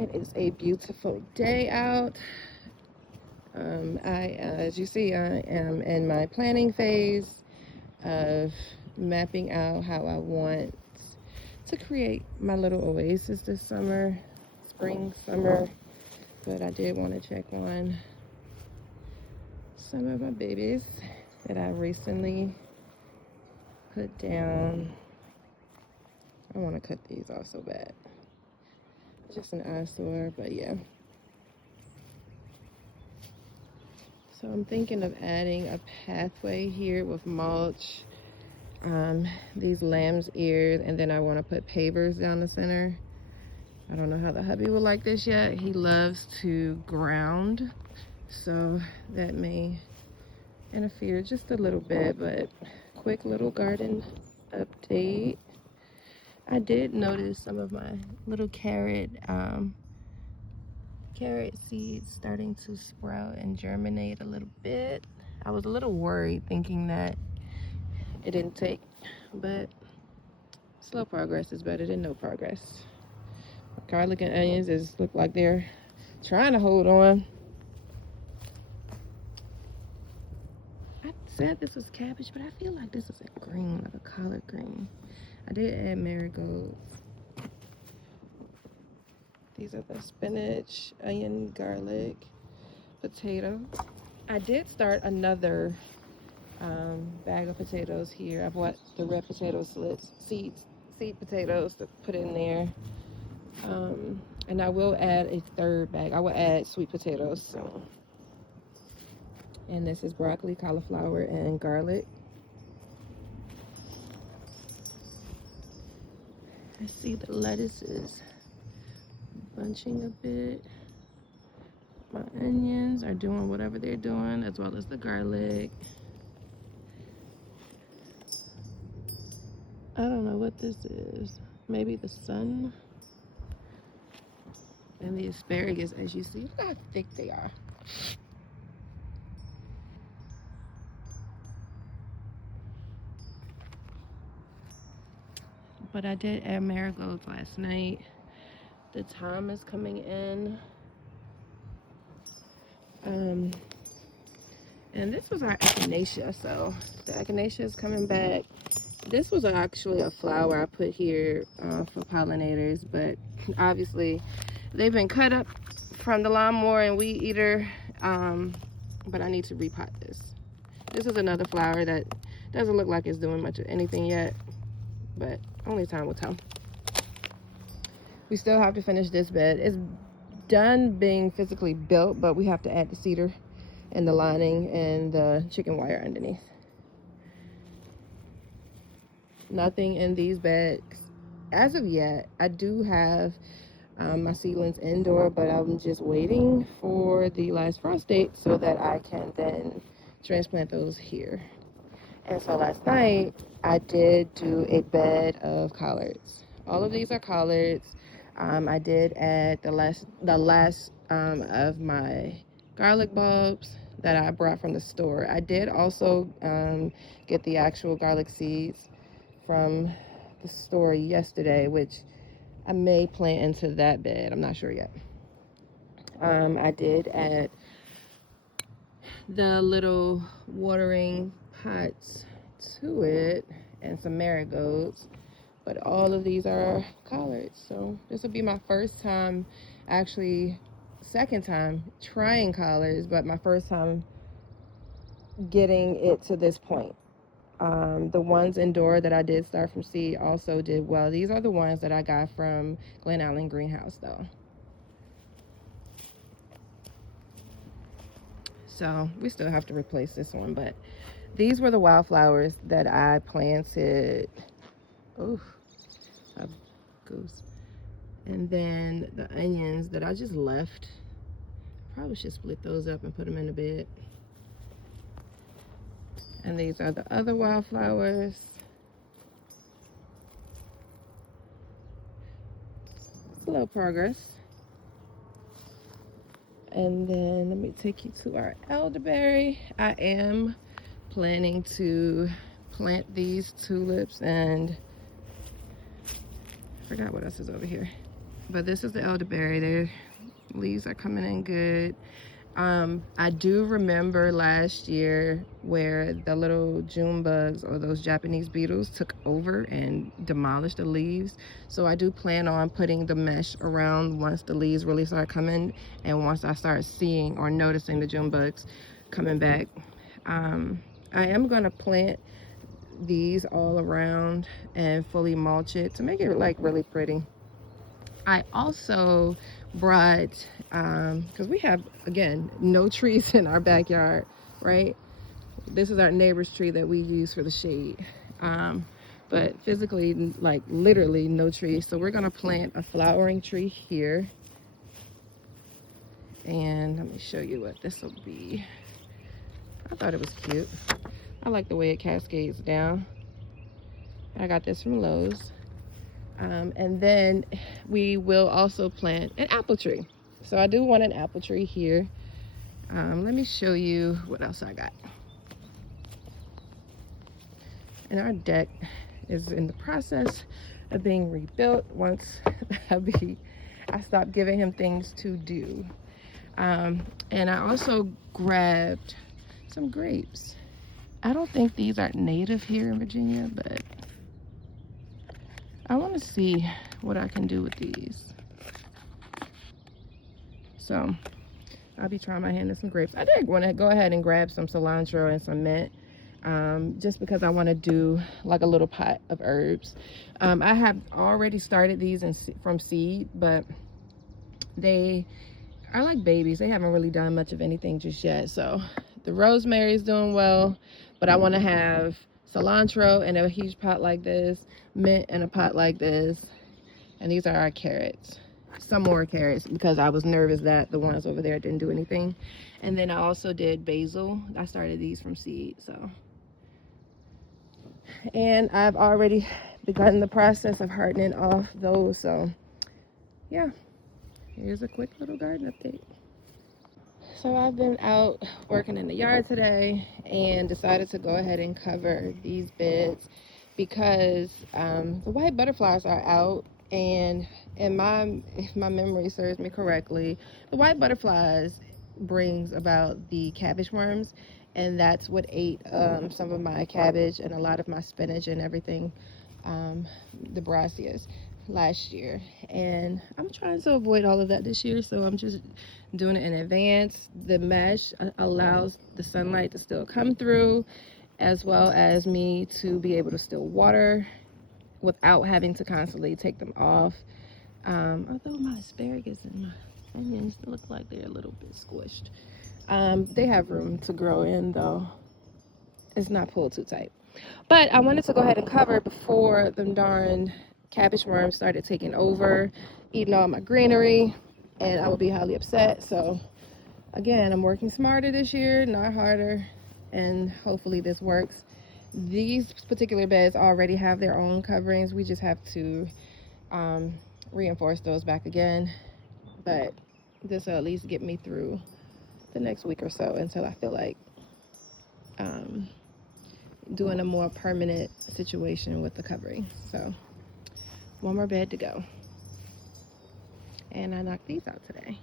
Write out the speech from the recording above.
It is a beautiful day out. As you see, I am in my planning phase of mapping out how I want to create my little oasis this summer, spring, summer. But I did want to check on some of my babies that I recently put down. I want to cut these off so bad. Just an eyesore, but yeah. So I'm thinking of adding a pathway here with mulch, these lamb's ears, and then I want to put pavers down the center. I don't know how the hubby will like this yet. He loves to ground, so that may interfere just a little bit, but quick little garden update. I did notice some of my little carrot seeds starting to sprout and germinate a little bit. I was a little worried thinking that it didn't take, but slow progress is better than no progress. Garlic and onions look like they're trying to hold on. I said this was cabbage, but I feel like this is a green, like a collard green. I did add marigolds. These are the spinach, onion, garlic, potato. I did start another bag of potatoes here. I bought the red potato seed potatoes to put in there. And I will add a third bag. I will add sweet potatoes soon. And this is broccoli, cauliflower, and garlic. I see the lettuce is bunching a bit. My onions are doing whatever they're doing, as well as the garlic. I don't know what this is. Maybe the sun. And the asparagus, as you see, look how thick they are. But I did add marigolds last night. The thyme is coming in. And this was our echinacea, so the echinacea is coming back. This was actually a flower I put here for pollinators, but obviously they've been cut up from the lawnmower and weed eater, but I need to repot this. This is another flower that doesn't look like it's doing much of anything yet, but only time will tell. We still have to finish this bed. It's done being physically built, but we have to add the cedar and the lining and the chicken wire underneath. Nothing in these bags as of yet. I do have my seedlings indoor, but I'm just waiting for the last frost date so that I can then transplant those here. And so last night I did do a bed of collards. All of these are collards. I did add the last of my garlic bulbs that I brought from the store. I did also get the actual garlic seeds from the store yesterday, which I may plant into that bed. I'm not sure yet. I did add the little watering pots to it and some marigolds, but all of these are collards. So this will be my first time, actually second time trying collards, but my first time getting it to this point. The ones indoor that I did start from seed also did well. These are the ones that I got from Glen Allen Greenhouse though. So we still have to replace this one, but these were the wildflowers that I planted. Oh, a goose. And then the onions that I just left. Probably should split those up and put them in the bed. And these are the other wildflowers. Slow progress. And then let me take you to our elderberry. I am planning to plant these tulips and I forgot what else is over here. But this is the elderberry. Their leaves are coming in good. I do remember last year where the little June bugs or those Japanese beetles took over and demolished the leaves. So I do plan on putting the mesh around once the leaves really start coming and once I start seeing or noticing the June bugs coming back. I am going to plant these all around and fully mulch it to make it like really pretty. I also brought, because we have, again, no trees in our backyard, right? This is our neighbor's tree that we use for the shade. But physically, like literally no trees. So we're gonna plant a flowering tree here. And let me show you what this will be. I thought it was cute. I like the way it cascades down. I got this from Lowe's. And then we will also plant an apple tree. So I do want an apple tree here. Let me show you what else I got. And our deck is in the process of being rebuilt once I stop giving him things to do. And I also grabbed some grapes. I don't think these are native here in Virginia, but I want to see what I can do with these. So I'll be trying my hand at some grapes. I did want to go ahead and grab some cilantro and some mint, just because I want to do like a little pot of herbs. I have already started these from seed, but they are like babies. They haven't really done much of anything just yet. So the rosemary is doing well, but I want to have cilantro in a huge pot like this, mint in a pot like this, and these are our carrots. Some more carrots because I was nervous that the ones over there didn't do anything. And then I also did basil. I started these from seed. So, and I've already begun the process of hardening off those. So yeah, here's a quick little garden update. So I've been out working in the yard today and decided to go ahead and cover these beds because the white butterflies are out, and if my memory serves me correctly, the white butterflies brings about the cabbage worms, and that's what ate some of my cabbage and a lot of my spinach and everything, the brassicas last year. And I'm trying to avoid all of that this year, so I'm just doing it in advance. The mesh allows the sunlight to still come through, as well as me to be able to still water without having to constantly take them off. Although my asparagus and my onions look like they're a little bit squished. They have room to grow in though. It's not pulled too tight. But I wanted to go ahead and cover before them darn cabbage worms started taking over, eating all my greenery, and I would be highly upset. So again, I'm working smarter this year, not harder, and hopefully this works. These particular beds already have their own coverings. We just have to reinforce those back again, but this will at least get me through the next week or so until I feel like doing a more permanent situation with the covering. So one more bed to go, and I knocked these out today.